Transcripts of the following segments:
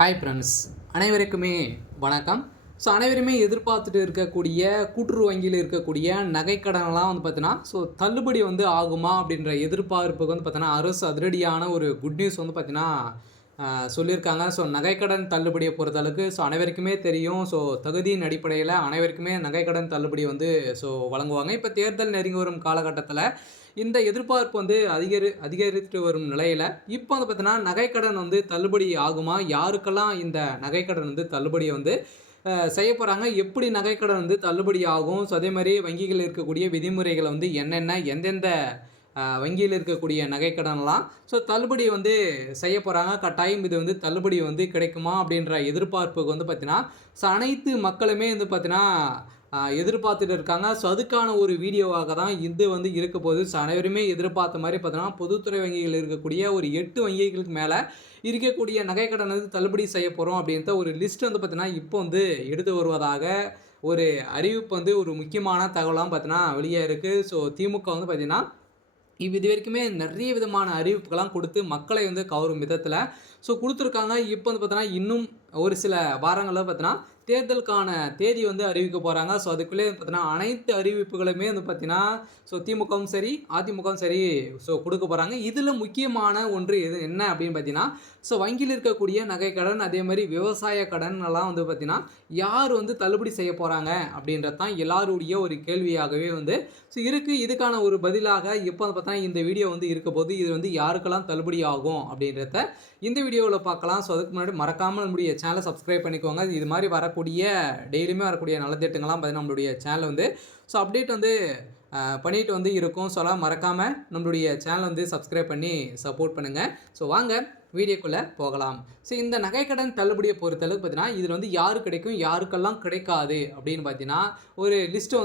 Hi friends, அனைவருக்குமே வணக்கம். அனைவருமே எதிர்பார்த்துட்டு இருக்கக்கூடிய கூட்டுறவு வங்கியில் இருக்கக்கூடிய நகைக்கடனெல்லாம் தள்ளுபடி ஆகுமா அப்படின்ற எதிர்பார்ப்புக்கு அரசு அதிரடியான ஒரு குட் நியூஸ் சொல்லியிருக்காங்க. நகைக்கடன் தள்ளுபடியை பொறுத்தளவுக்கு அனைவருக்குமே தெரியும். தகுதியின் அடிப்படையில் அனைவருக்குமே நகைக்கடன் தள்ளுபடி வழங்குவாங்க. இப்போ தேர்தல் நெருங்கி வரும் காலகட்டத்தில் இந்த எதிர்பார்ப்பு அதிகரித்து வரும் நிலையில் இப்போ நகைக்கடன் தள்ளுபடி ஆகுமா? யாருக்கெல்லாம் இந்த நகைக்கடன் தள்ளுபடி செய்ய போகிறாங்க? எப்படி நகைக்கடன் தள்ளுபடி ஆகும்? அதே மாதிரி வங்கிகள் இருக்கக்கூடிய விதிமுறைகளை என்னென்ன, எந்தெந்த வங்கியில் இருக்கக்கூடிய நகைக்கடன்லாம் தள்ளுபடி செய்ய போகிறாங்க. கட்டாயம் இது தள்ளுபடி கிடைக்குமா அப்படின்ற எதிர்பார்ப்புக்கு அனைத்து மக்களுமே எதிர்பார்த்துட்டு இருக்காங்க. அதுக்கான ஒரு வீடியோவாக தான் இது இருக்க போகுது. அனைவருமே எதிர்பார்த்த மாதிரி பொதுத்துறை வங்கிகள் இருக்கக்கூடிய ஒரு 8 வங்கிகளுக்கு மேலே இருக்கக்கூடிய நகைக்கடன் தள்ளுபடி செய்ய போகிறோம் அப்படின்ற ஒரு லிஸ்ட் இப்போ எடுத்து வருவதாக ஒரு அறிவிப்பு ஒரு முக்கியமான தகவலாம் வெளியே இருக்குது. திமுக இது வரைக்குமே நிறைய விதமான அறிவிப்புகள்லாம் கொடுத்து மக்களை கவரும் விதத்தில் கொடுத்துருக்காங்க. இப்போ இன்னும் ஒரு சில வாரங்களில் தேர்தலுக்கான தேதி அறிவிக்க போகிறாங்க. அதுக்குள்ளே அனைத்து அறிவிப்புகளுமே திமுகவும் சரி அதிமுகவும் சரி கொடுக்க போகிறாங்க. இதில் முக்கியமான ஒன்று என்ன அப்படின்னு பார்த்தீங்கன்னா, வங்கியில் இருக்கக்கூடிய நகைக்கடன், அதே மாதிரி விவசாய கடன் எல்லாம் யார் தள்ளுபடி செய்ய போகிறாங்க அப்படின்றது தான் எல்லாருடைய ஒரு கேள்வியாகவே இருக்குது. இதுக்கான ஒரு பதிலாக இப்போ இந்த வீடியோ இருக்க போது இது யாருக்கெல்லாம் தள்ளுபடி ஆகும் அப்படின்றத இந்த வீடியோவில் பார்க்கலாம். அதுக்கு முன்னாடி மறக்காமல் நம்முடைய சேனலை சப்ஸ்கிரைப் பண்ணிக்கோங்க. இது மாதிரி வரக்கூடிய டெய்லியுமே வரக்கூடிய நலத்திட்டங்கள்லாம் நம்மளுடைய சேனல் அப்டேட் பண்ணிட்டு இருக்கும். மறக்காமல் நம்மளுடைய சேனலை சப்ஸ்கிரைப் பண்ணி சப்போர்ட் பண்ணுங்கள். வாங்க வீடியோக்குள்ளே போகலாம். இந்த நகைக்கடன் தள்ளுபடியை பொறுத்தளவுக்கு பார்த்தீங்கன்னா இதில் யாரு கிடைக்கும், யாருக்கெல்லாம் கிடைக்காது அப்படின்னு பார்த்தீங்கன்னா ஒரு லிஸ்ட்டை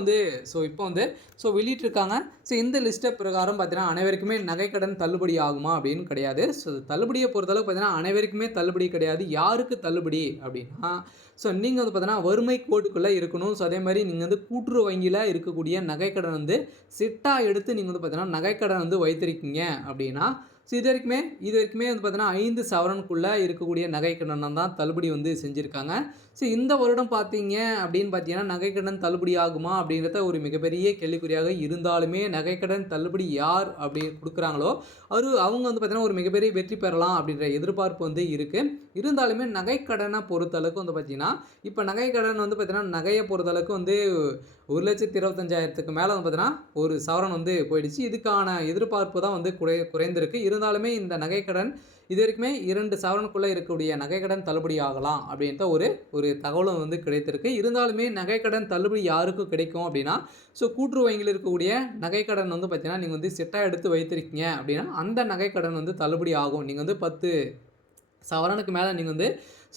இப்போ வெளியிட்டிருக்காங்க. இந்த லிஸ்ட்டை பிரகாரம் பார்த்தீங்கன்னா அனைவருக்குமே நகைக்கடன் தள்ளுபடி ஆகுமா அப்படின்னு கிடையாது. தள்ளுபடியை பொறுத்தளவுக்கு பார்த்தீங்கன்னா அனைவருக்குமே தள்ளுபடி கிடையாது. யாருக்கு தள்ளுபடி அப்படின்னா நீங்கள் பார்த்தீங்கன்னா வறுமை கோட்டுக்குள்ளே இருக்கணும். அதே மாதிரி நீங்கள் கூட்டுறவு வங்கியில் இருக்கக்கூடிய நகைக்கடன் சிட்டாக எடுத்து நீங்கள் பார்த்தீங்கன்னா நகைக்கடன் வைத்திருக்கீங்க அப்படின்னா இது வரைக்குமே பார்த்தீங்கன்னா 5 சவரனுக்குள்ளே இருக்கக்கூடிய நகைக்கடன் தான் தள்ளுபடி செஞ்சுருக்காங்க. இந்த வருடம் பார்த்தீங்க அப்படின்னு பார்த்தீங்கன்னா நகைக்கடன் தள்ளுபடி ஆகுமா அப்படின்றத ஒரு மிகப்பெரிய கேள்விக்குறியாக இருந்தாலுமே நகைக்கடன் தள்ளுபடி யார் அப்படி கொடுக்குறாங்களோ அவங்க பார்த்தீங்கன்னா ஒரு மிகப்பெரிய வெற்றி பெறலாம் அப்படின்ற எதிர்பார்ப்பு இருக்குது. இருந்தாலுமே நகைக்கடனை பொறுத்தளவுக்கு பார்த்தீங்கன்னா இப்போ நகைக்கடன் பார்த்தீங்கன்னா நகையை பொறுத்தளவுக்கு 1,25,000க்கு மேலே பார்த்தீங்கன்னா ஒரு சவரன் போயிடுச்சு. இதுக்கான எதிர்பார்ப்பு தான் குறைந்திருக்கு. இருந்தாலுமே இந்த நகைக்கடன் இது வரைக்குமே 2 சவரனுக்குள்ளே இருக்கக்கூடிய நகைக்கடன் தள்ளுபடி ஆகலாம் அப்படின்ற ஒரு தகவலும் கிடைத்திருக்கு. இருந்தாலுமே நகைக்கடன் தள்ளுபடி யாருக்கு கிடைக்கும் அப்படின்னா கூட்டுறவு வங்கியில் இருக்கக்கூடிய நகைக்கடன் பார்த்தீங்கன்னா நீங்கள் சிட்டாக எடுத்து வைத்திருக்கீங்க அப்படின்னா அந்த நகைக்கடன் தள்ளுபடி ஆகும். நீங்கள் 10 சவரனுக்கு மேலே நீங்கள்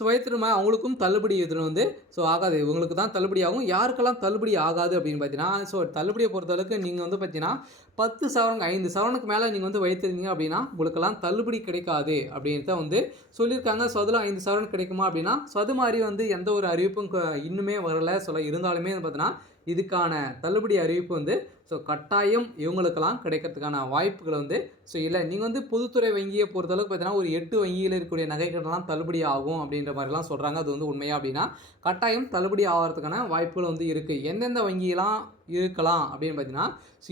வைத்திருமா அவங்களுக்கும் தள்ளுபடி இதில் ஆகாது. இவங்களுக்கு தான் தள்ளுபடி ஆகும். யாருக்கெல்லாம் தள்ளுபடி ஆகாது அப்படின்னு பார்த்தீங்கன்னா தள்ளுபடியை பொறுத்தளவுக்கு நீங்கள் பார்த்தீங்கன்னா 10 சவரன் 5 சவரனுக்கு மேலே நீங்கள் வைத்திருந்தீங்க அப்படின்னா உங்களுக்கெல்லாம் தள்ளுபடி கிடைக்காது அப்படின்றத சொல்லியிருக்காங்க. அதில் 5 சவரன் கிடைக்குமா அப்படின்னா அது மாதிரி எந்த ஒரு அறிவிப்பும் இன்னுமே வரலை. இருந்தாலுமே பார்த்தீங்கன்னா இதுக்கான தள்ளுபடி அறிவிப்பு கட்டாயம் இவங்களுக்கெல்லாம் கிடைக்கிறதுக்கான வாய்ப்புகள் இல்லை. நீங்கள் பொதுத்துறை வங்கியை பொறுத்தளவுக்கு பார்த்தீங்கன்னா ஒரு 8 வங்கியில் இருக்கக்கூடிய நகைக்கடன்லாம் தள்ளுபடி ஆகும் அப்படின்ற மாதிரிலாம் சொல்கிறாங்க. அது உண்மையா அப்படின்னா கட்டாயம் தள்ளுபடி ஆகிறதுக்கான வாய்ப்புகள் இருக்குது. எந்தெந்த வங்கியெல்லாம் இருக்கலாம் அப்படின்னு பார்த்தீங்கன்னா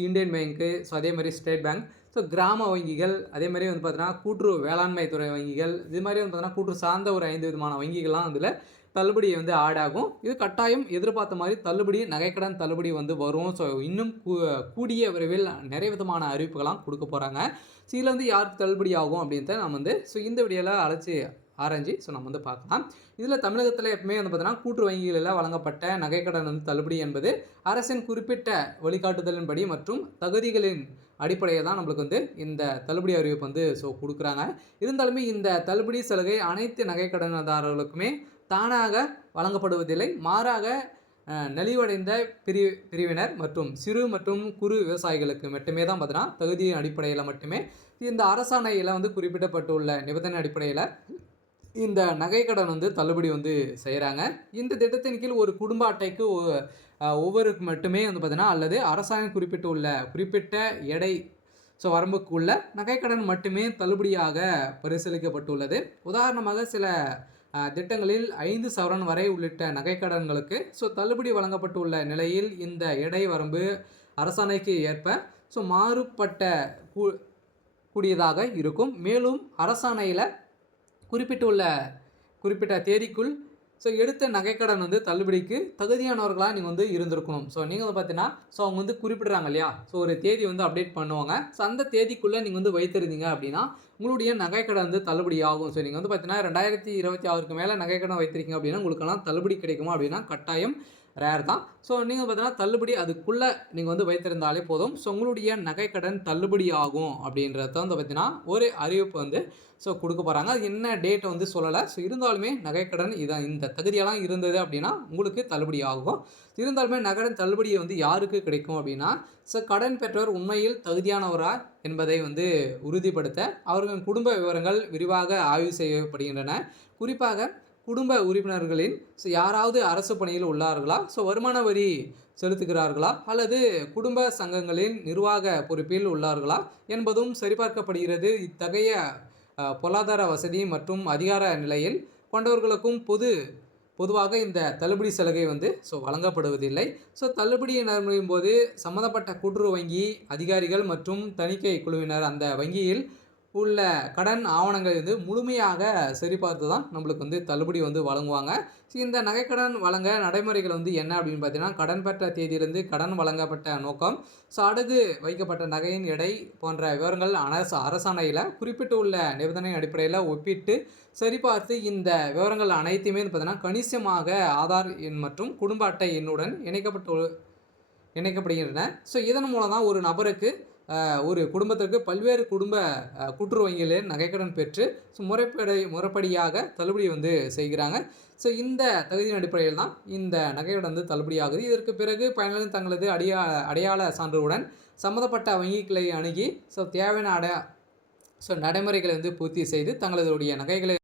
இந்தியன் பேங்க்கு, அதே மாதிரி ஸ்டேட் பேங்க், கிராம வங்கிகள், அதே மாதிரி பார்த்தீங்கன்னா கூட்டுறவு வேளாண்மை துறை வங்கிகள், இது மாதிரி பார்த்தீங்கன்னா கூட்டுறவு சார்ந்த ஒரு 5 விதமான வங்கிகள்லாம் அதில் தள்ளுபடி ஆட் ஆகும். இது கட்டாயம் எதிர்பார்த்த மாதிரி தள்ளுபடி நகைக்கடன் தள்ளுபடி வரும். இன்னும் கூடிய விரைவில் நிறைய விதமான அறிவிப்புகள்லாம் கொடுக்க போகிறாங்க. இதில் யாருக்கு தள்ளுபடி ஆகும் அப்படின்றத நம்ம இந்த வீடியோவில் ஆராய்ச்சி நம்ம பார்க்கலாம். இதில் தமிழகத்தில் எப்பவுமே பார்த்தீங்கன்னா கூட்டுறவு வங்கிகளில் வழங்கப்பட்ட நகைக்கடன் தள்ளுபடி என்பது அரசின் குறிப்பிட்ட வழிகாட்டுதலின்படி மற்றும் தகுதிகளின் அடிப்படையில் தான் நம்மளுக்கு இந்த தள்ளுபடி அறிவிப்பு கொடுக்குறாங்க. இருந்தாலுமே இந்த தள்ளுபடி சலுகை அனைத்து நகைக்கடனதாரர்களுக்குமே தானாக வழங்கப்படுவதில்லை. மாறாக நலிவடைந்த பிரிவினர் மற்றும் சிறு மற்றும் குறு விவசாயிகளுக்கு மட்டுமே தான் பார்த்தீங்கன்னா தகுதியின் அடிப்படையில் மட்டுமே இந்த அரசாணையில் குறிப்பிடப்பட்டுள்ள நிபந்தனை அடிப்படையில் இந்த நகைக்கடன் தள்ளுபடி செய்கிறாங்க. இந்த திட்டத்தின் கீழ் ஒரு குடும்ப அட்டைக்கு ஒவ்வொருக்கு மட்டுமே பார்த்தீங்கன்னா அல்லது அரசாங்கம் குறிப்பிட்ட எடை வரம்புக்குள்ள நகைக்கடன் மட்டுமே தள்ளுபடியாக பரிசீலிக்கப்பட்டுள்ளது. உதாரணமாக சில திட்டங்களில் 5 சவரன் வரை உள்ளிட்ட நகைக்கடன்களுக்கு தள்ளுபடி வழங்கப்பட்டுள்ள நிலையில் இந்த எடை வரம்பு அரசாணைக்கு ஏற்ப மாறுபட்ட கூடியதாக இருக்கும். மேலும் அரசாணையில் குறிப்பிட்ட தேதிக்குள் எடுத்த நகைக்கடன் தள்ளுபடிக்கு தகுதியானவர்களாக நீங்கள் இருந்திருக்கணும். நீங்கள் பார்த்தீங்கன்னா அவங்க குறிப்பிடுறாங்க இல்லையா, ஒரு தேதி அப்டேட் பண்ணுவாங்க. அந்த தேதிக்குள்ளே நீங்கள் வைத்திருந்தீங்க அப்படின்னா உங்களுடைய நகைக்கடன் தள்ளுபடி ஆகும். நீங்கள் பார்த்தீங்கன்னா 2026க்கு மேலே நகைக்கடன் வைத்திருக்கீங்க அப்படின்னா உங்களுக்கெல்லாம் தள்ளுபடி கிடைக்குமா அப்படின்னா கட்டாயம் ரேர் தான். நீங்கள் பார்த்தீங்கன்னா தள்ளுபடி அதுக்குள்ளே நீங்கள் வைத்திருந்தாலே போதும். உங்களுடைய நகைக்கடன் தள்ளுபடி ஆகும் அப்படின்றத பார்த்தீங்கன்னா ஒரு அறிவிப்பு கொடுக்க போகிறாங்க. அது என்ன டேட் சொல்லலை. இருந்தாலுமே நகைக்கடன் இந்த தகுதியெல்லாம் இருந்தது அப்படின்னா உங்களுக்கு தள்ளுபடி ஆகும். இருந்தாலுமே நகைக்கடன் தள்ளுபடியை யாருக்கு கிடைக்கும் அப்படின்னா கடன் பெற்றவர் உண்மையில் தகுதியானவரா என்பதை உறுதிப்படுத்த அவர்களின் குடும்ப விவரங்கள் விரிவாக ஆய்வு செய்யப்படுகின்றன. குறிப்பாக குடும்ப உறுப்பினர்களின் யாராவது அரசு பணியில் உள்ளார்களா, வருமான வரி செலுத்துகிறார்களா அல்லது குடும்ப சங்கங்களின் நிர்வாக பொறுப்பில் உள்ளார்களா என்பதும் சரிபார்க்கப்படுகிறது. இத்தகைய பொருளாதார வசதி மற்றும் அதிகார நிலையில் கொண்டவர்களுக்கும் பொதுவாக இந்த தள்ளுபடி சலுகை வழங்கப்படுவதில்லை. தள்ளுபடி நடைமுறையும் போது சம்மந்தப்பட்ட கூட்டுறவு வங்கி அதிகாரிகள் மற்றும் தணிக்கை குழுவினர் அந்த வங்கியில் உள்ள கடன் ஆவணங்கள் முழுமையாக சரிபார்த்து தான் நம்மளுக்கு தள்ளுபடி வழங்குவாங்க. இந்த நகைக்கடன் வழங்க நடைமுறைகள் என்ன அப்படின்னு பார்த்தீங்கன்னா, கடன் பெற்ற தேதியிலிருந்து கடன் வழங்கப்பட்ட நோக்கம், அடகு வைக்கப்பட்ட நகையின் எடை போன்ற விவரங்கள் அரசாணையில் குறிப்பிட்டுள்ள நிபந்தனை அடிப்படையில் ஒப்பிட்டு சரிபார்த்து இந்த விவரங்கள் அனைத்துமே பார்த்தீங்கன்னா கணிசமாக ஆதார் எண் மற்றும் குடும்ப அட்டை எண்ணுடன் இணைக்கப்படுகின்றன. இதன் மூலம் தான் ஒரு நபருக்கு ஒரு குடும்பத்திற்கு பல்வேறு கூட்டுறவு வங்கிகளில் நகைக்கடன் பெற்று முறைப்படியாக தள்ளுபடி செய்கிறாங்க. இந்த தகுதியின் அடிப்படையில் தான் இந்த நகைக்கடன் தள்ளுபடி ஆகுது. இதற்கு பிறகு பயனாளிகள் தங்களது அடையாள சான்றுடன் சம்மந்தப்பட்ட வங்கிகளை அணுகி தேவையான நடைமுறைகளை பூர்த்தி செய்து தங்களுடைய நகைகளை